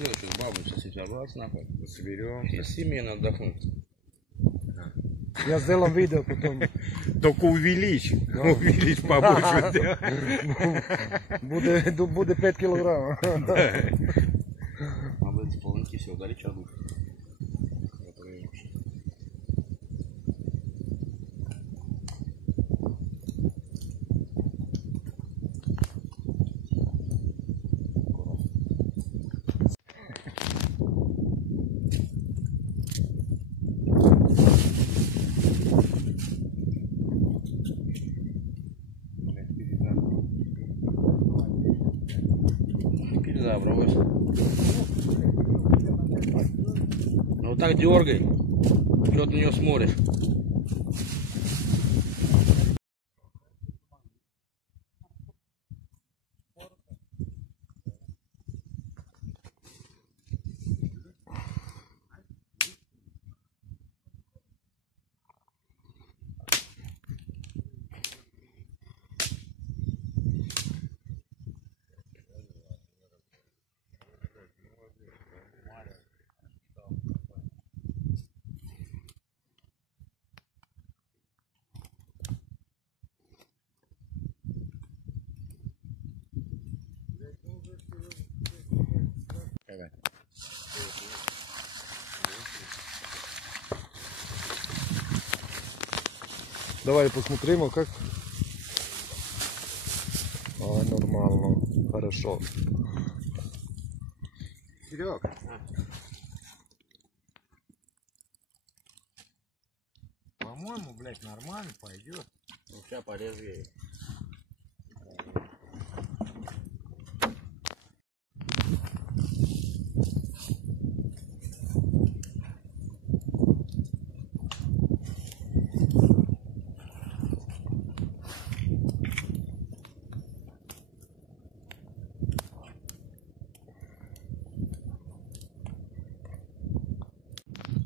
следующую бабу сейчас собраться нахуй. Соберем. И с семьей надо отдохнуть. Я сделал видео потом. Только увеличь. Да. Увеличь побольше. Буде 5 килограмм. Надо эти полники все удалить чаду. Да, брось. Ну вот так дергай. Что ты на нее смотришь? Давай посмотрим, как. Ой, нормально, хорошо. Серег. По-моему, блядь, нормально пойдет. Ну сейчас полезвее.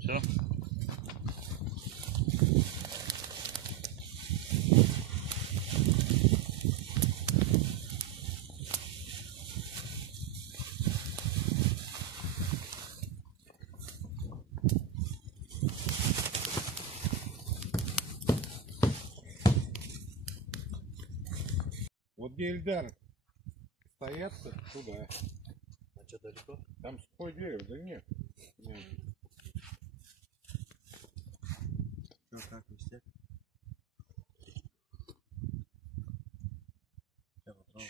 Все. Вот где Эльдар стоят туда. А что далеко? Там сухое дерево, да нет. Ну как везде?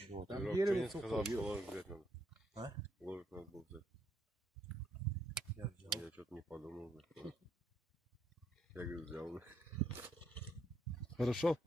Вот, Там Ирок, дерево ты не сказал, сухое. что ложек взять надо. А? Ложек надо было взять. Я взял. Я что-то не подумал. Я говорю, взял. Хорошо?